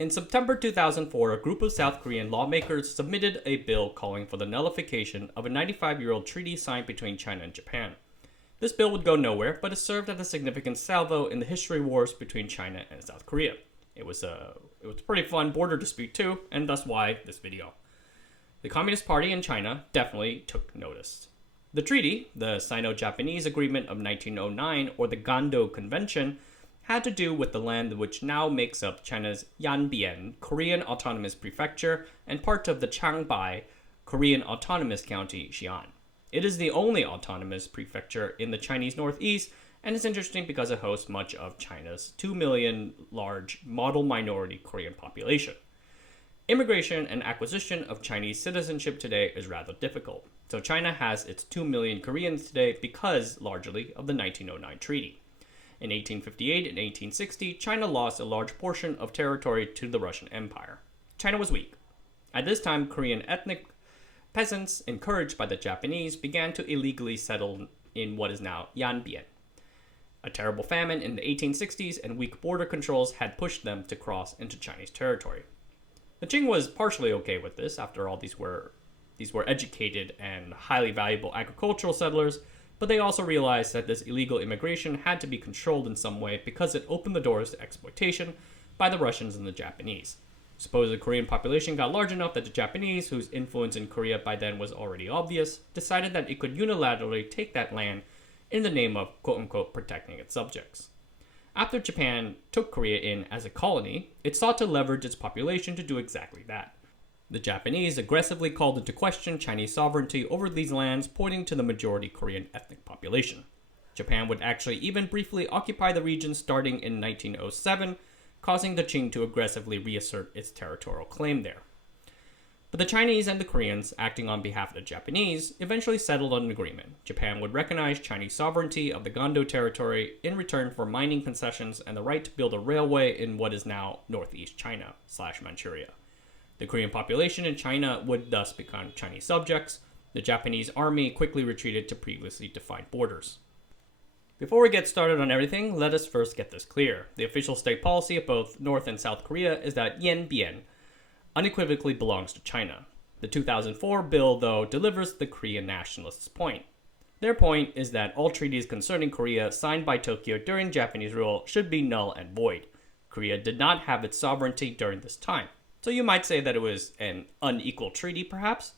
In September 2004, a group of South Korean lawmakers submitted a bill calling for the nullification of a 95-year-old treaty signed between China and Japan. This bill would go nowhere, but it served as a significant salvo in the history wars between China and South Korea. It was a pretty fun border dispute too, and that's why this video. The Communist Party in China definitely took notice. The treaty, the Sino-Japanese Agreement of 1909, or the Gando Convention, had to do with the land which now makes up China's Yanbian, Korean Autonomous Prefecture, and part of the Changbai, Korean Autonomous County, Xi'an. It is the only autonomous prefecture in the Chinese Northeast, and it's interesting because it hosts much of China's 2 million large model minority Korean population. Immigration and acquisition of Chinese citizenship today is rather difficult, so China has its 2 million Koreans today because, largely, of the 1909 treaty. In 1858 and 1860, China lost a large portion of territory to the Russian Empire. China was weak. At this time, Korean ethnic peasants, encouraged by the Japanese, began to illegally settle in what is now Yanbian. A terrible famine in the 1860s and weak border controls had pushed them to cross into Chinese territory. The Qing was partially okay with this. After all, these were educated and highly valuable agricultural settlers, but they also realized that this illegal immigration had to be controlled in some way because it opened the doors to exploitation by the Russians and the Japanese. Suppose the Korean population got large enough that the Japanese, whose influence in Korea by then was already obvious, decided that it could unilaterally take that land in the name of quote-unquote protecting its subjects. After Japan took Korea in as a colony, it sought to leverage its population to do exactly that. The Japanese aggressively called into question Chinese sovereignty over these lands, pointing to the majority Korean ethnic population. Japan would actually even briefly occupy the region starting in 1907, causing the Qing to aggressively reassert its territorial claim there. But the Chinese and the Koreans, acting on behalf of the Japanese, eventually settled on an agreement. Japan would recognize Chinese sovereignty of the Gando territory in return for mining concessions and the right to build a railway in what is now northeast China/Manchuria. The Korean population in China would thus become Chinese subjects. The Japanese army quickly retreated to previously defined borders. Before we get started on everything, let us first get this clear. The official state policy of both North and South Korea is that Yanbian unequivocally belongs to China. The 2004 bill, though, delivers the Korean nationalists' point. Their point is that all treaties concerning Korea signed by Tokyo during Japanese rule should be null and void. Korea did not have its sovereignty during this time. So you might say that it was an unequal treaty, perhaps?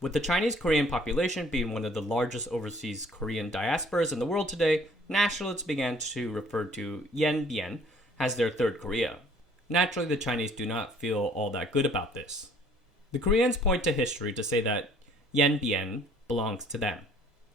With the Chinese Korean population being one of the largest overseas Korean diasporas in the world today, nationalists began to refer to Yanbian as their third Korea. Naturally, the Chinese do not feel all that good about this. The Koreans point to history to say that Yanbian belongs to them.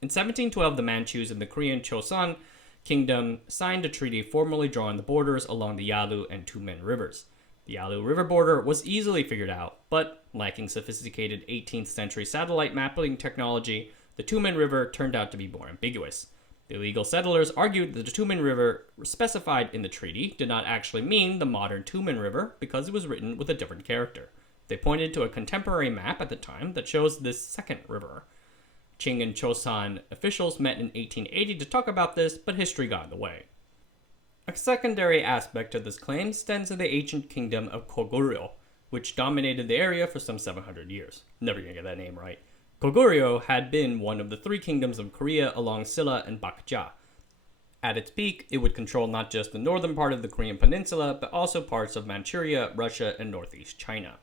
In 1712, the Manchus in the Korean Chosun Kingdom signed a treaty formally drawing the borders along the Yalu and Tumen rivers. The Yalu River border was easily figured out, but lacking sophisticated 18th century satellite mapping technology, the Tumen River turned out to be more ambiguous. The illegal settlers argued that the Tumen River specified in the treaty did not actually mean the modern Tumen River because it was written with a different character. They pointed to a contemporary map at the time that shows this second river. Qing and Chosun officials met in 1880 to talk about this, but history got in the way. A secondary aspect of this claim stems to the ancient kingdom of Goguryeo, which dominated the area for some 700 years. Never gonna get that name right. Goguryeo had been one of the three kingdoms of Korea along Silla and Baekje. At its peak, it would control not just the northern part of the Korean peninsula, but also parts of Manchuria, Russia, and northeast China.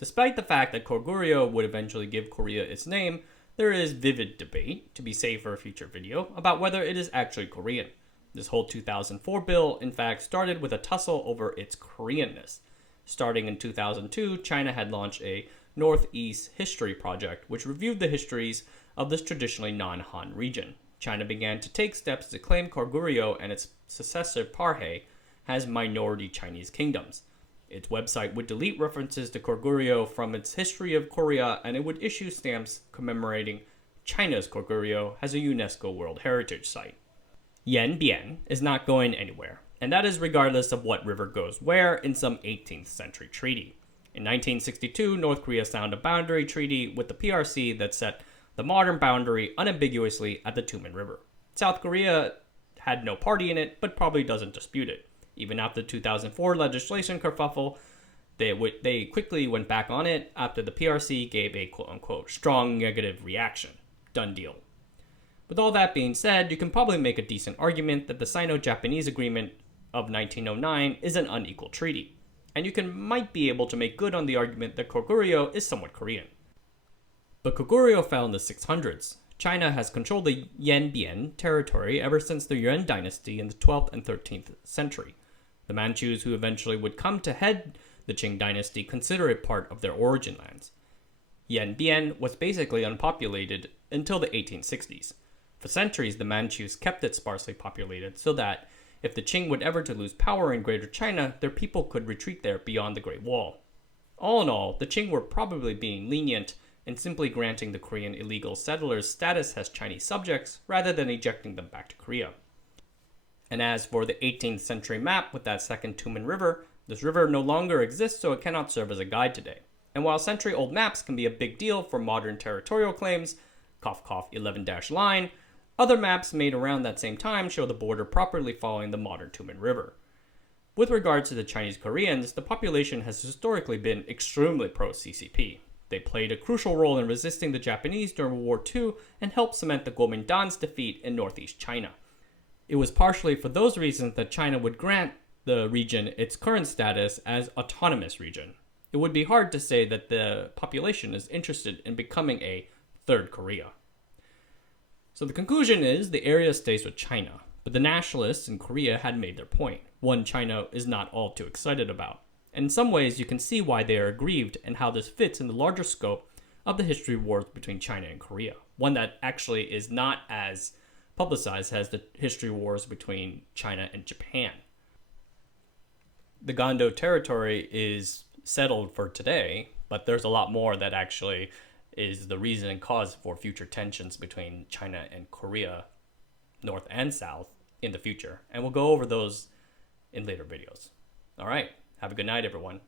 Despite the fact that Goguryeo would eventually give Korea its name, there is vivid debate, to be saved for a future video, about whether it is actually Korean. This whole 2004 bill, in fact, started with a tussle over its Koreanness. Starting in 2002, China had launched a Northeast History Project, which reviewed the histories of this traditionally non-Han region. China began to take steps to claim Goguryeo and its successor Parhe as minority Chinese kingdoms. Its website would delete references to Goguryeo from its history of Korea, and it would issue stamps commemorating China's Goguryeo as a UNESCO World Heritage Site. Yanbian is not going anywhere, and that is regardless of what river goes where in some 18th century treaty. In 1962, North Korea signed a boundary treaty with the PRC that set the modern boundary unambiguously at the Tumen River. South Korea had no party in it, but probably doesn't dispute it. Even after the 2004 legislation kerfuffle, they quickly went back on it after the PRC gave a quote-unquote strong negative reaction. Done deal. With all that being said, you can probably make a decent argument that the Sino-Japanese Agreement of 1909 is an unequal treaty, and you might be able to make good on the argument that Goguryeo is somewhat Korean. But Goguryeo fell in the 600s. China has controlled the Yanbian territory ever since the Yuan dynasty in the 12th and 13th century. The Manchus who eventually would come to head the Qing dynasty consider it part of their origin lands. Yanbian was basically unpopulated until the 1860s. For centuries, the Manchus kept it sparsely populated so that, if the Qing would ever to lose power in Greater China, their people could retreat there beyond the Great Wall. All in all, the Qing were probably being lenient in simply granting the Korean illegal settlers status as Chinese subjects rather than ejecting them back to Korea. And as for the 18th century map with that second Tumen River, this river no longer exists, so it cannot serve as a guide today. And while century-old maps can be a big deal for modern territorial claims, cough cough 11-line, other maps made around that same time show the border properly following the modern Tumen River. With regards to the Chinese Koreans, the population has historically been extremely pro-CCP. They played a crucial role in resisting the Japanese during World War II and helped cement the Kuomintan's defeat in northeast China. It was partially for those reasons that China would grant the region its current status as autonomous region. It would be hard to say that the population is interested in becoming a third Korea. So the conclusion is the area stays with China, but the nationalists in Korea had made their point, one China is not all too excited about. And in some ways, you can see why they are aggrieved and how this fits in the larger scope of the history wars between China and Korea, one that actually is not as publicized as the history wars between China and Japan. The Gando territory is settled for today, but there's a lot more that actually is the reason and cause for future tensions between China and Korea, north and south, in the future. And we'll go over those in later videos. All right, have a good night, everyone.